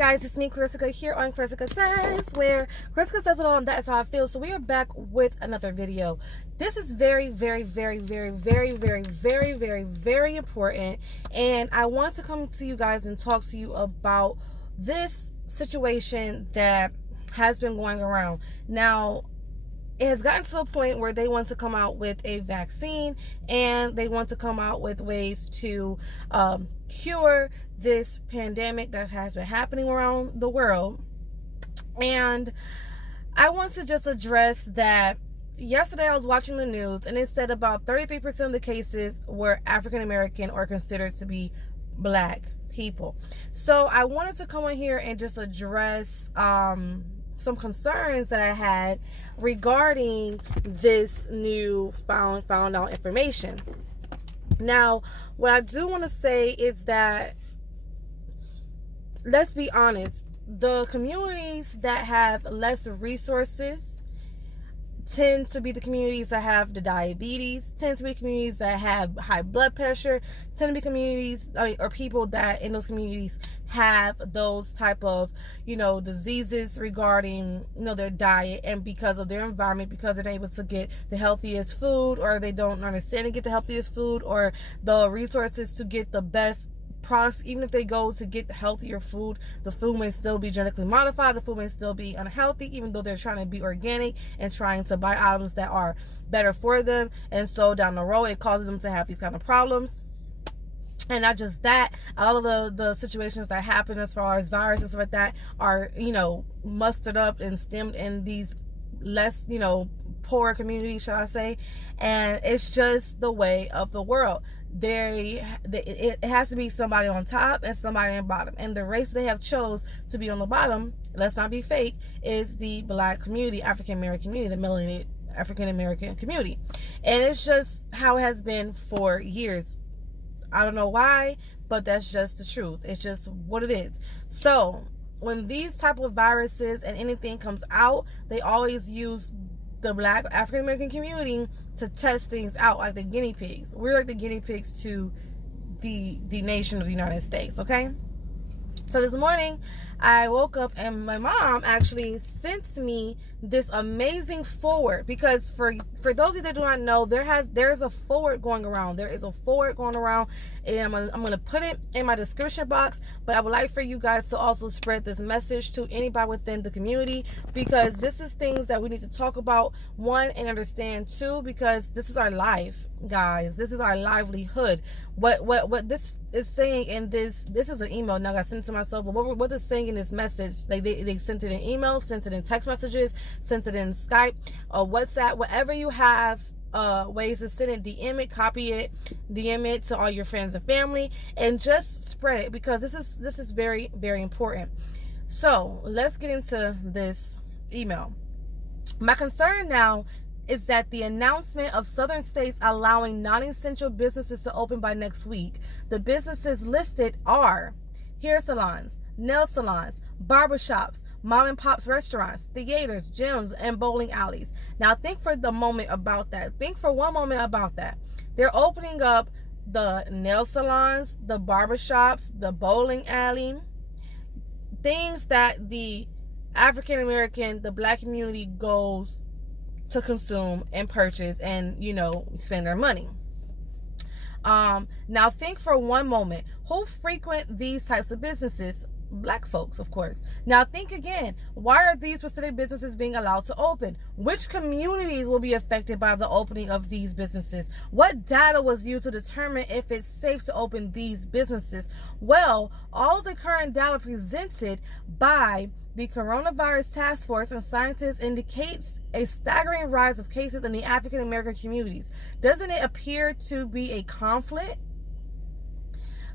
guys, it's me, Clarissa, here on Clarissa Says, where Clarissa says it all and that is how I feel. So we are back with another video. This is very important, and I want to come to you guys and talk to you about this situation that has been going around. Now, it has gotten to a point where they want to come out with a vaccine, and they want to come out with ways to cure this pandemic that has been happening around the world. And I want to just address that. Yesterday I was watching the news, and it said about 33% of the cases were African American or considered to be black people. So I wanted to come in here and just address some concerns that I had regarding this new found out information. Now, what I do want to say is that, let's be honest, the communities that have less resources tend to be the communities that have the diabetes, tend to be communities that have high blood pressure, tend to be communities or people that in those communities have those type of, diseases regarding, their diet, and because of their environment, because they're able to get the healthiest food, or they don't understand to get the healthiest food, or the resources to get the best products. Even if they go to get the healthier food, the food may still be genetically modified, the food may still be unhealthy, even though they're trying to be organic and trying to buy items that are better for them. And so down the road, it causes them to have these kind of problems. And not just that, all of the situations that happen as far as viruses and stuff like that are, mustered up and stemmed in these less, poor communities, shall I say. And it's just the way of the world. It has to be somebody on top and somebody on the bottom. And the race they have chose to be on the bottom, let's not be fake, is the black community, African American community, the melanated African American community. And it's just how it has been for years. I don't know why, but that's just the truth. It's just what it is. So when these type of viruses and anything comes out, they always use the black African American community to test things out, like the guinea pigs. We're like the guinea pigs to the nation of the United States, okay? So this morning I woke up and my mom actually sent me this amazing forward, because for those of you that do not know, there's a forward going around. There is a forward going around, and I'm gonna put it in my description box. But I would like for you guys to also spread this message to anybody within the community, because this is things that we need to talk about, one, and understand, two, because this is our life, guys. This is our livelihood. What this is saying in this is an email. Now I got sent it to myself, but what it's saying in this message, they sent it in email, sent it in text messages, sent it in Skype or WhatsApp, whatever you have ways to send it, DM it, copy it, DM it to all your friends and family, and just spread it, because this is very important. So let's get into this email. My concern now is that the announcement of southern states allowing non-essential businesses to open by next week. The businesses listed are hair salons, nail salons, barbershops, mom and pops restaurants, theaters, gyms, and bowling alleys. Now think for the moment about that. Think for one moment about that. They're opening up the nail salons, the barbershops, the bowling alley, things that the African American, the black community goes to consume and purchase and, spend their money. Now think for one moment, who frequent these types of businesses? Black folks, of course. Now think again, why are these specific businesses being allowed to open? Which communities will be affected by the opening of these businesses? What data was used to determine if it's safe to open these businesses? Well, all the current data presented by the Coronavirus Task Force and scientists indicates a staggering rise of cases in the African American communities. Doesn't it appear to be a conflict?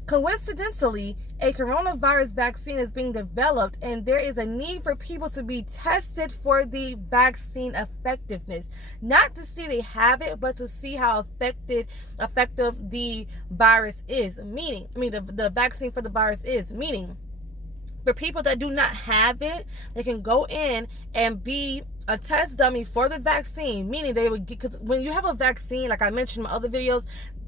Coincidentally, a coronavirus vaccine is being developed, and there is a need for people to be tested for the vaccine effectiveness. Not to see they have it, but to see how effective the virus is. The vaccine for the virus is. Meaning, for people that do not have it, they can go in and be a test dummy for the vaccine, meaning they would get, because when you have a vaccine, like I mentioned in my other videos,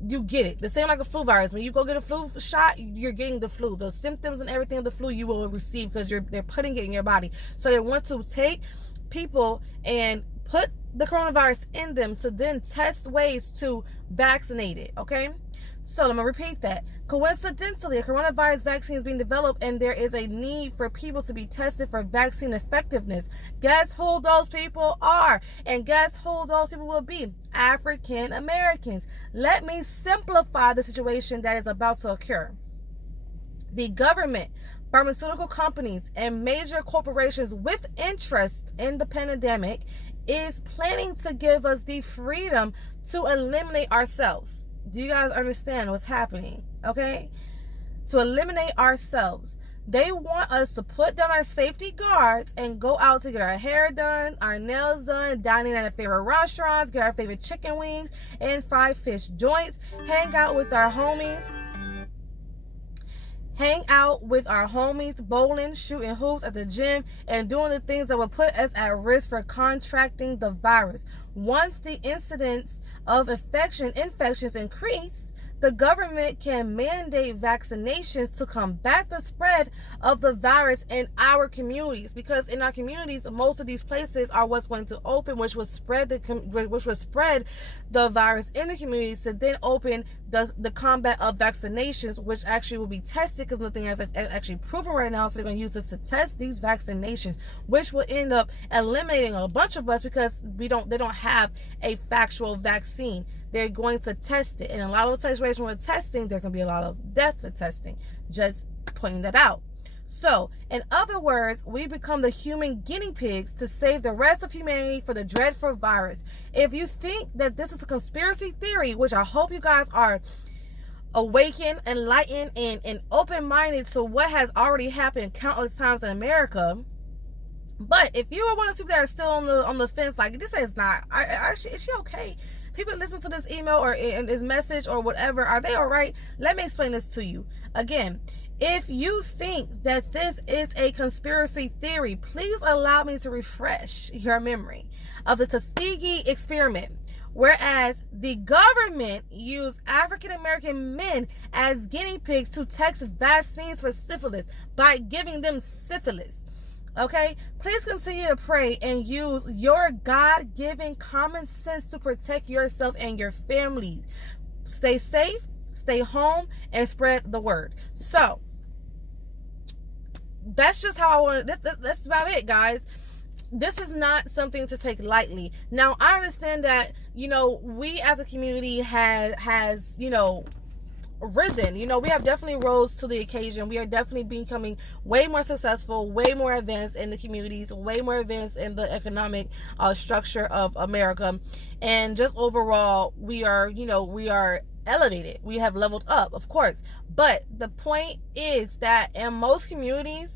you get it. The same like a flu virus. When you go get a flu shot, you're getting the flu. The symptoms and everything of the flu you will receive because they're putting it in your body. So they want to take people and put the coronavirus in them to then test ways to vaccinate it, okay? So I'm going to repeat that. Coincidentally, a coronavirus vaccine is being developed and there is a need for people to be tested for vaccine effectiveness. Guess who those people are? And guess who those people will be? African Americans. Let me simplify the situation that is about to occur. The government, pharmaceutical companies, and major corporations with interest in the pandemic is planning to give us the freedom to eliminate ourselves. Do you guys understand what's happening? Okay? To eliminate ourselves. They want us to put down our safety guards and go out to get our hair done, our nails done, dining at our favorite restaurants, get our favorite chicken wings and fried fish joints, hang out with our homies, bowling, shooting hoops at the gym, and doing the things that would put us at risk for contracting the virus. Once the incidence of infections increase, the government can mandate vaccinations to combat the spread of the virus in our communities, because in our communities most of these places are what's going to open, which will spread the virus in the communities, to then open the combat of vaccinations, which actually will be tested, because nothing is actually proven right now. So they're going to use this to test these vaccinations, which will end up eliminating a bunch of us because they don't have a factual vaccine. They're going to test it, and a lot of the situations with testing, there's going to be a lot of death for testing. Just pointing that out. So, in other words, we become the human guinea pigs to save the rest of humanity for the dreadful virus. If you think that this is a conspiracy theory, which I hope you guys are awakened, enlightened, and open-minded to what has already happened countless times in America. But if you are one of the people that are still on the fence, like, this is not, is she okay? People that listen to this email or in this message or whatever, are they all right? Let me explain this to you. Again, if you think that this is a conspiracy theory, please allow me to refresh your memory of the Tuskegee experiment, whereas the government used African American men as guinea pigs to test vaccines for syphilis by giving them syphilis. Okay, please continue to pray and use your God-given common sense to protect yourself and your family. Stay safe, stay home, and spread the word. So that's just how I want to, that's about it, guys. This is not something to take lightly. Now, I understand that, we as a community has risen. We have definitely rose to the occasion. We are definitely becoming way more successful, way more advanced in the communities, way more advanced in the economic structure of America, and just overall we are elevated. We have leveled up, of course, but the point is that in most communities,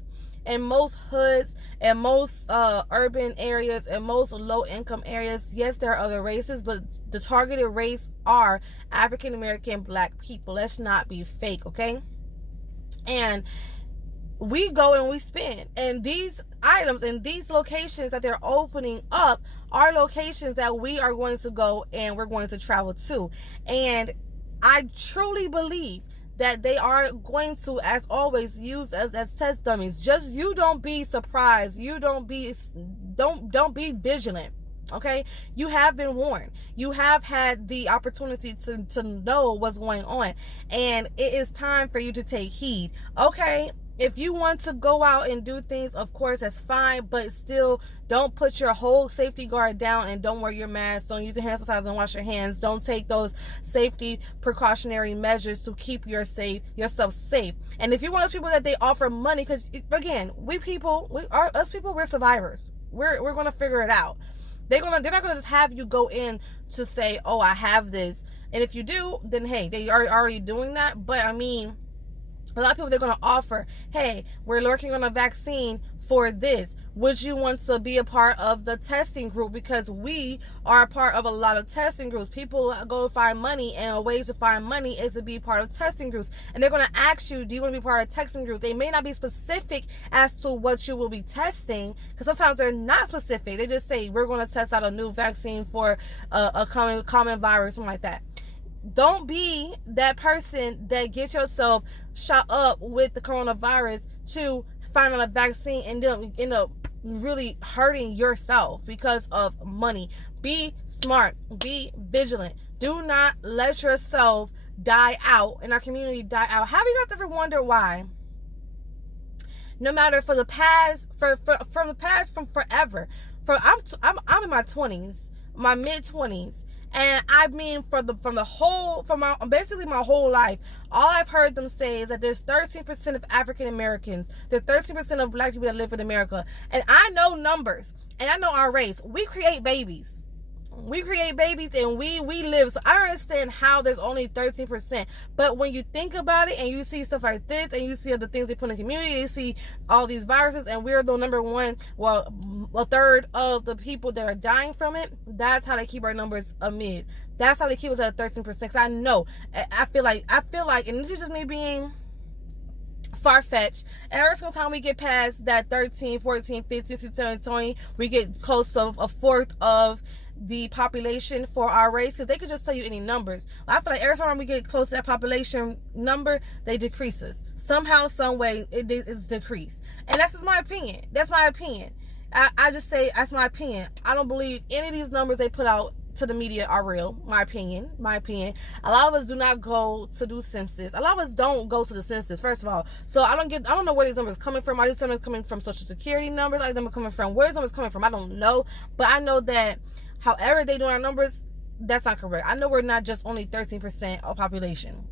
in most hoods, in most urban areas, in most low-income areas, yes, there are other races, but the targeted race are African American Black people. Let's not be fake, okay? And we go and we spend, and these items and these locations that they're opening up are locations that we are going to go and we're going to travel to. And I truly believe that they are going to, as always, use us as test dummies. Just, you don't be surprised. You don't be vigilant. Okay, you have been warned. You have had the opportunity to know what's going on, and it is time for you to take heed. Okay, if you want to go out and do things, of course, that's fine, but still don't put your whole safety guard down, and don't wear your mask, don't use your hand sanitizer, and wash your hands. Don't take those safety precautionary measures to keep yourself safe. And if you're one of those people that they offer money, because again, we're survivors. We're gonna figure it out. They're not gonna just have you go in to say, oh, I have this, and if you do, then hey, they are already doing that. But I mean, a lot of people, they're gonna offer, hey, we're working on a vaccine for this. Would you want to be a part of the testing group? Because we are a part of a lot of testing groups. People go find money, and a way to find money is to be part of testing groups. And they're going to ask you, do you want to be part of testing groups? They may not be specific as to what you will be testing, because sometimes they're not specific. They just say, we're going to test out a new vaccine for a common virus, something like that. Don't be that person that gets yourself shot up with the coronavirus to find out a vaccine and then end up really hurting yourself because of money. Be smart. Be vigilant. Do not let yourself die out and our community die out. Have you guys ever wondered why? No matter from forever. I'm in my 20s, my mid 20s. And I mean, from my whole life, all I've heard them say is that there's 13% of African Americans, there's 13% of black people that live in America. And I know numbers, and I know our race. We create babies. We create babies and we live. So I don't understand how there's only 13%. But when you think about it and you see stuff like this and you see other things they put in the community, you see all these viruses and we're the number one, well, a third of the people that are dying from it. That's how they keep our numbers amid. That's how they keep us at 13%. Because I know, I feel like, and this is just me being far-fetched, every single time we get past that 13, 14, 15, 16, 17, 20, we get close to a fourth of the population for our race, because they could just tell you any numbers. I feel like every time we get close to that population number, they decreases. Somehow, some way, it is decreased. And that's just my opinion. That's my opinion. I just say that's my opinion. I don't believe any of these numbers they put out to the media are real. My opinion. A lot of us do not go to do census. A lot of us don't go to the census, first of all. So I don't know where these numbers are coming from. Are these numbers coming from Social Security numbers? Like them are coming from, where these numbers coming from? I don't know. But I know that however they do our numbers, that's not correct. I know we're not just only 13% of population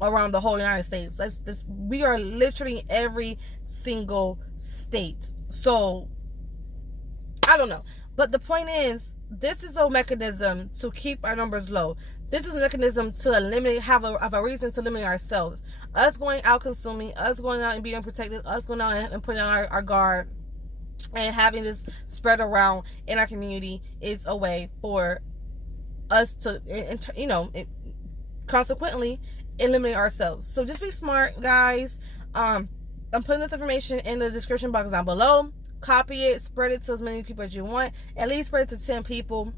around the whole United States. We are literally every single state. So I don't know. But the point is, this is a mechanism to keep our numbers low. This is a mechanism to eliminate, have a reason to eliminate ourselves. Us going out consuming, us going out and being unprotected, us going out and putting on our guard, and having this spread around in our community is a way for us to, consequently eliminate ourselves. So just be smart, guys. I'm putting this information in the description box down below. Copy it, spread it to as many people as you want. At least spread it to 10 people.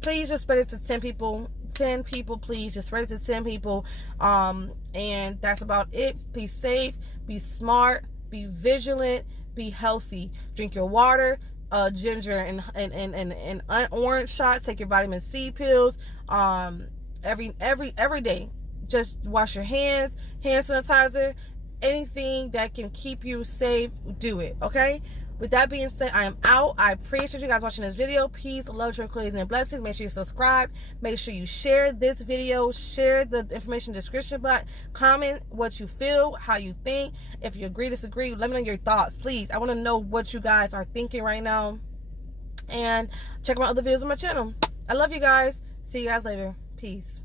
Please just spread it to 10 people. 10 people, please. Just spread it to 10 people. And that's about it. Be safe, be smart, be vigilant, be healthy. Drink your water, ginger and orange shots. Take your vitamin C pills. Every day. Just wash your hands, hand sanitizer, anything that can keep you safe, do it. Okay? With that being said, I am out. I appreciate you guys watching this video. Peace, love, tranquility, and blessings. Make sure you subscribe. Make sure you share this video. Share the information in the description box. Comment what you feel, how you think. If you agree, disagree, let me know your thoughts, please. I want to know what you guys are thinking right now. And check out my other videos on my channel. I love you guys. See you guys later. Peace.